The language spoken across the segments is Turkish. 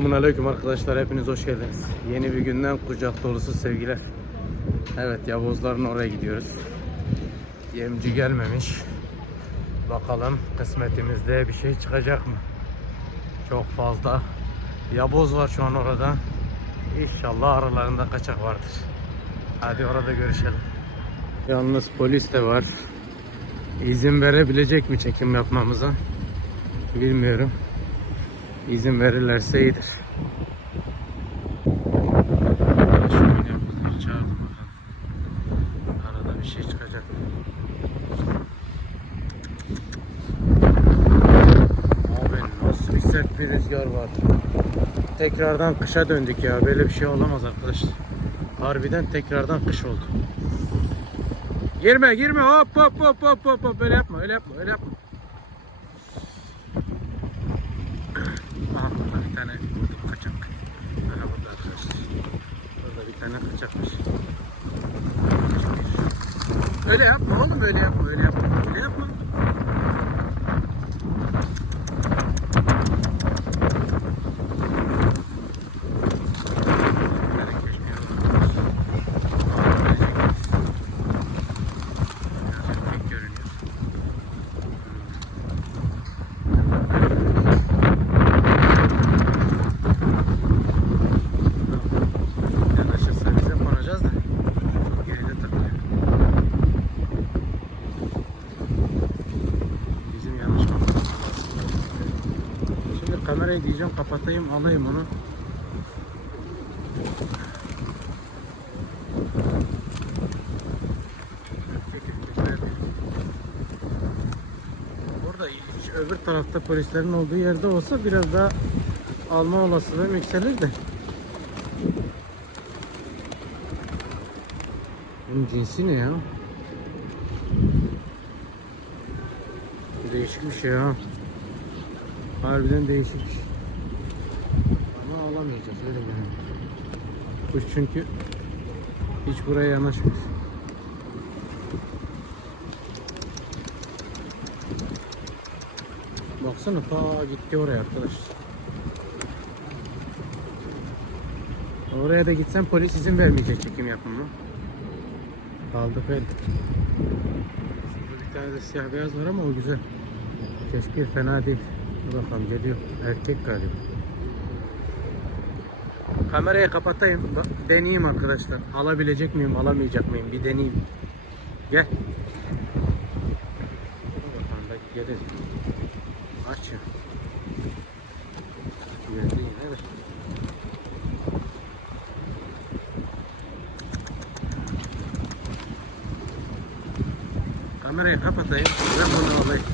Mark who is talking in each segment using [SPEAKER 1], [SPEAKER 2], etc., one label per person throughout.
[SPEAKER 1] Selamun Aleyküm arkadaşlar. Hepiniz hoş geldiniz. Yeni bir günden kucak dolusu sevgiler. Evet Yavuzların oraya gidiyoruz. Yemci gelmemiş. Bakalım kısmetimizde bir şey çıkacak mı? Çok fazla yaboz var şu an orada. İnşallah aralarında kaçak vardır. Hadi orada görüşelim. Yalnız polis de var. İzin verebilecek mi çekim yapmamıza? Bilmiyorum. İzin verirlerse iyidir. Arada bir şey çıkacak. Abi nasıl bir sert bir rüzgar var. Tekrardan kışa döndük ya. Böyle bir şey olamaz arkadaşlar. Harbiden tekrardan kış oldu. Girme girme hop hop hop hop hop öyle yapma öyle yapma öyle yapma. Aha burada bir tane vurdum kaçak. Aha burada arkadaşlar. Burada bir tane kaçak var. Öyle yapma oğlum öyle yapma öyle yapma öyle yapma. Pek görünüyor. Yanaşırsa bize konacağız da. Çok geride takılıyor. Bizim yanaşmamız lazım. Şimdi kamerayı diyeceğim kapatayım alayım onu. Burada öbür tarafta polislerin olduğu yerde olsa biraz daha alma olasılığım yükselir de. Bunun cinsi ne ya? Değişik bir şey ha. Harbiden değişik şey. Ama alamayacağız öyle yani. Kuş çünkü hiç buraya yanaşmıyor. Baksana ta gitti oraya arkadaş. Oraya da gitsen polis izin vermeyecek çekim yapmama. Kaldık öyle. Şurada bir tane de siyah beyaz var ama o güzel. Keşke fena değil. Dur bakalım geliyor. Erkek galiba. Kamerayı kapatayım. Deneyeyim arkadaşlar. Alabilecek miyim, alamayacak mıyım? Bir deneyeyim. Gel. Dur gelir. Aç ya. Kamerayı kapatayım. Ben bunu alayım.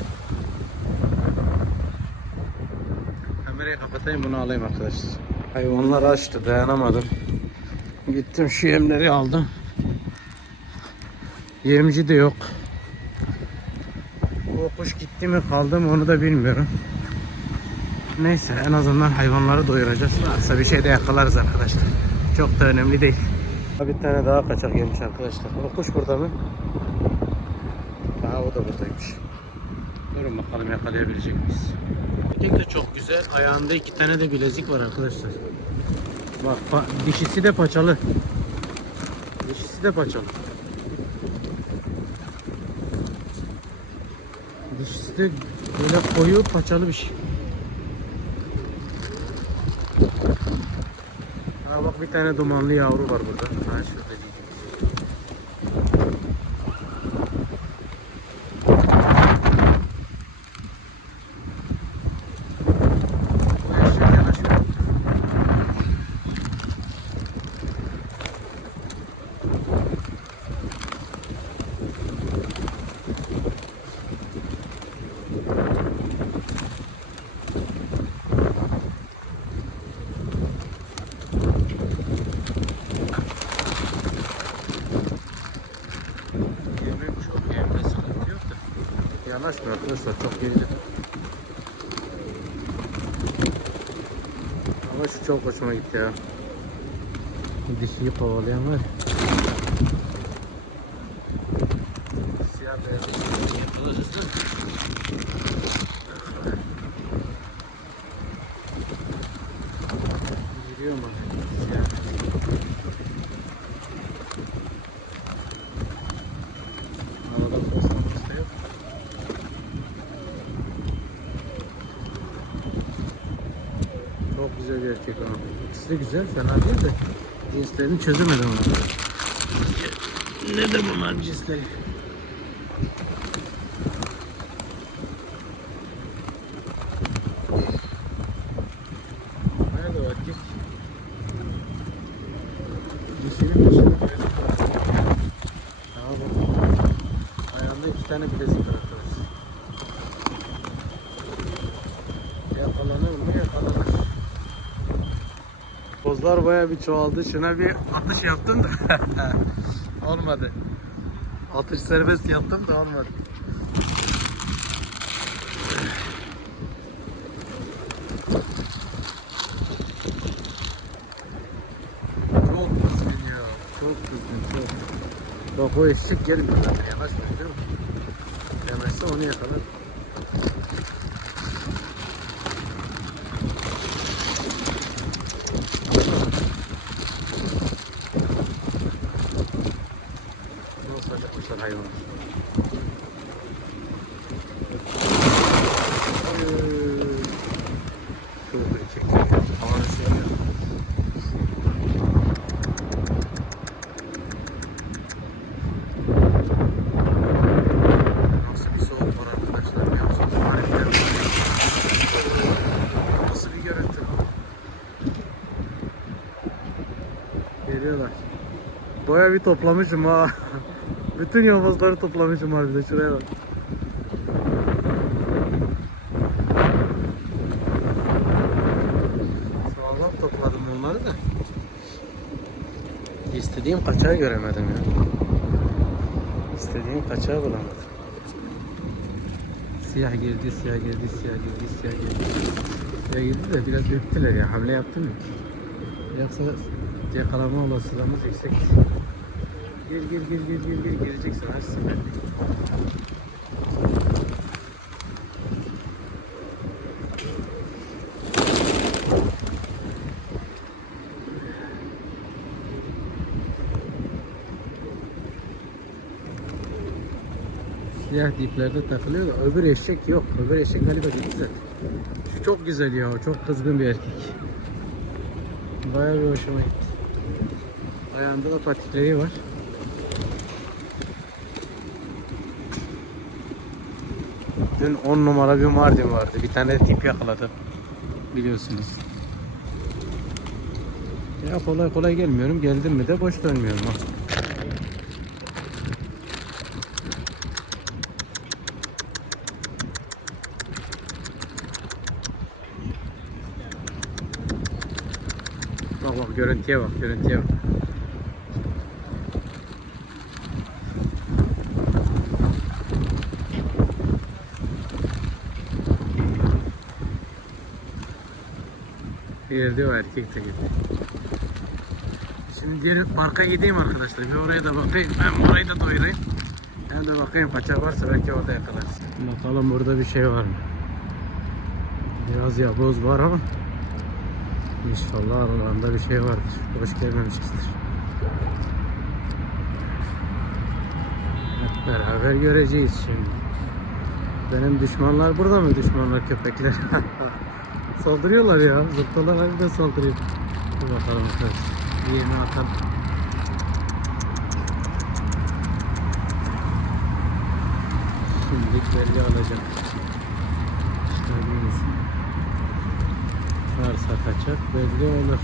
[SPEAKER 1] Kapatayım bunu alayım arkadaşlar. Hayvanlar açtı dayanamadım. Gittim şu yemleri aldım. Yemci de yok. O kuş gitti mi kaldı mı onu da bilmiyorum. Neyse en azından hayvanları doyuracağız. Varsa bir şey de yakalarız arkadaşlar. Çok da önemli değil. Bir tane daha kaçak gelmiş arkadaşlar. O kuş burada mı? Aha o da buradaymış. Durun bakalım yakalayabilecek miyiz? Erkek de çok güzel. Ayağında iki tane de bilezik var arkadaşlar. Bak pa- dişisi de paçalı. Dişisi de paçalı. Dişisi de böyle koyu paçalı bir şey. Ha bak bir tane dumanlı yavru var burada. Ha şurada diyeceğim. Bu yaşıyor, yanaşıyor. Yemek çok yemde sıkıntı yok da. Yanaşmıyor arkadaşlar çok geride. Ama şu çok hoşuma gitti ya. Dişiyi kovalayan var. ya. Siyah beyaz. Yakala hızlı. Görüyor musun? Siyah. Arada posta posta yok. Çok güzel bir erkek ama. İkisi de güzel, fena değil de cinslerini çözemedim ama. Nedir bunlar cinsleri? Nerede o erkek? Dişinin dişini Tamam bak. Ayağında iki tane bilezik var arkadaşlar. Yakalanır mı? Yakalanır. Pozlar baya bir çoğaldı. Şuna bir atış yaptım da olmadı. Atış serbest yaptım da olmadı. Çok kızgın ya. Çok kızgın çok. Bak o eşek gelmiyor değil mi? Yanaşsa onu yakalar. Nasıl acıkmışlar hayvanlar. Ay, Çok erkekler. Havanı seviyor. Nasıl bir soğuk var arkadaşlar biliyor musunuz? Harbiden var ya. Nasıl bir görüntü? Geliyorlar. Baya bir toplamışım ha. Bütün yavuzları toplamışım harbiden şuraya bak. Sağlam topladım onları da. İstediğim kaçağı göremedim ya. İstediğim kaçağı bulamadım. Siyah girdi, siyah girdi, siyah girdi, siyah girdi. Siyah girdi de biraz ürktüler ya. Hamle yaptım ya. Yoksa yakalama olasılığımız yüksek. Gir gir gir gir gir gir gireceksin her sefer. Siyah diplerde takılıyor da öbür eşek yok. Öbür eşek galiba zaten. Şu çok güzel ya. Çok kızgın bir erkek. Bayağı bir hoşuma gitti. Ayağında da patikleri var. Dün 10 numara bir Mardin vardı. Bir tane tip yakaladım. Biliyorsunuz. Ya kolay kolay gelmiyorum. Geldim mi de boş dönmüyorum. ha. Bak bak görüntüye bak görüntüye bak. Girdi o erkek girdi. Şimdi diğer parka gideyim arkadaşlar. Bir oraya da bakayım. Hem orayı da doyurayım. Hem de bakayım kaçak varsa belki orada yakalarız. Bakalım burada bir şey var mı? Biraz yaboz var ama İnşallah aralarında bir şey vardır. Boş gelmemişizdir. Hep beraber göreceğiz şimdi. Benim düşmanlar burada mı düşmanlar köpekler? Saldırıyorlar ya. Zırtalar harbiden saldırıyor. Dur bakalım arkadaşlar. Yeni atalım. Şimdilik belli alacak. Çıkarmayız. Varsa kaçak belli olur.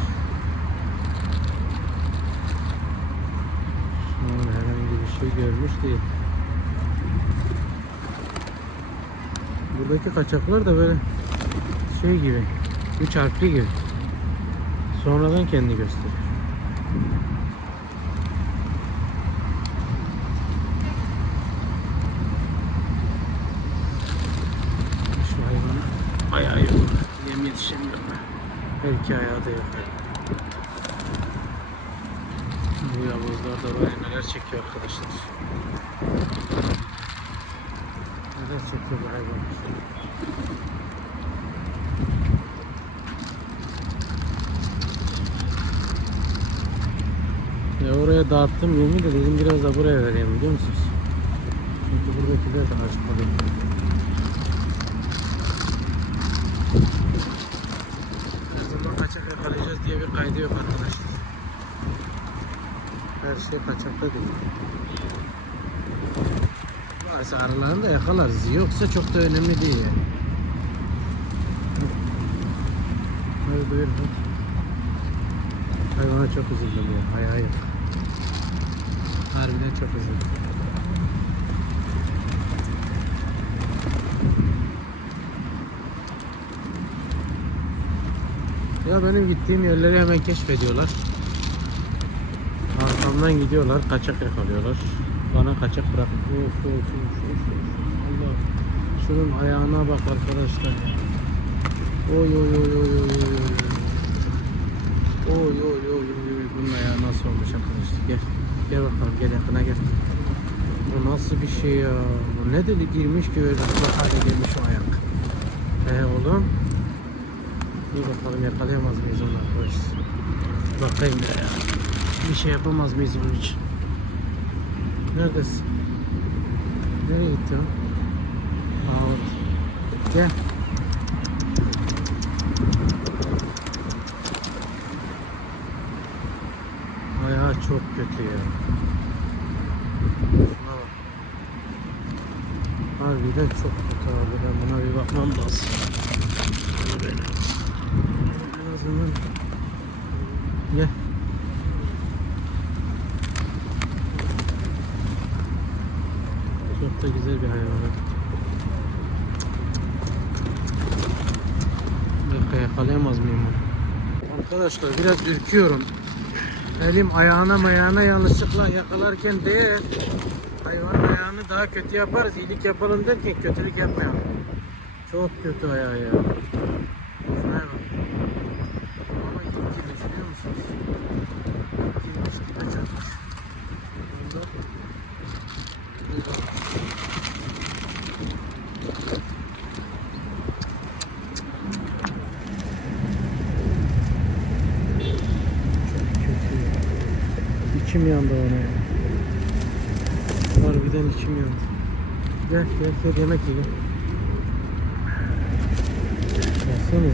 [SPEAKER 1] Şu an herhangi bir şey görmüş değil. Buradaki kaçaklar da böyle şey gibi, üç harfli gibi. Sonradan kendi gösteriyor. Şu hayvanın ayağı yok. Yem yetişemiyor. Belki ayağı da yok. Bu yavuzlar da var neler çekiyor arkadaşlar. Neler çekiyor bu hayvanlar. Ya oraya dağıttım yemi de dedim biraz da buraya vereyim biliyor musunuz? Çünkü buradakiler de aç kalıyor. Her zaman kaçak yakalayacağız diye bir kaydı yok arkadaşlar. Her şey kaçakta değil. Varsa aralarında yakalarız. Yoksa çok da önemli değil yani. Buyur. hadi. Hayvana çok üzüldüm ya. Hay hay. Harbiden çok üzüldüm. Ya benim gittiğim yerleri hemen keşfediyorlar. Arkamdan gidiyorlar, kaçak yakalıyorlar. Bana kaçak bırak. Of of of of of. Allah. Şunun ayağına bak arkadaşlar. Oy oy oy oy oy oy oy. Oy oy oy oy. Bunun ayağı nasıl olmuş arkadaşlar? Gel. Gel bakalım gel yakına gel. Bu nasıl bir şey ya? Bu ne deli girmiş ki öyle bu hale gelmiş o ayak. He oğlum. Bir bakalım yakalayamaz mıyız onu arkadaşlar? Bakayım bir ya. Bir şey yapamaz mıyız bunun için? Neredesin? Nereye gitti o? Aa. Gel. Ayağı çok kötü ya. Şuna bak. Harbiden çok kötü abi. Ben buna bir bakmam lazım. En azından Gel. Çok da güzel bir hayvan. Dakika yakalayamaz mıyım onu? Arkadaşlar biraz ürküyorum. Elim ayağına mayağına yanlışlıkla yakalarken değer. Hayvanın ayağını daha kötü yaparız. İyilik yapalım derken kötülük yapmayalım. Çok kötü ayağı ya. Şuraya bak. Ama ilk girmiş biliyor musunuz? İlk girmiş dibe çarpmış. Bunda Çok kötü ya. İçim yandı ona ya. Harbiden içim yandı. Gel gel gel yemek ye gel. Baksana.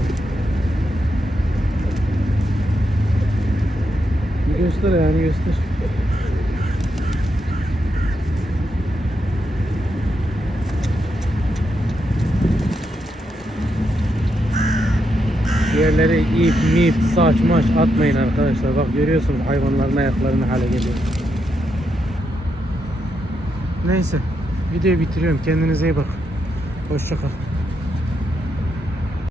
[SPEAKER 1] Bir göster yani göster. Yerlere ip, mip, saç, maç atmayın arkadaşlar. Bak görüyorsunuz hayvanların ayaklarını hale geliyor. Neyse. Videoyu bitiriyorum. Kendinize iyi bakın. Hoşçakalın.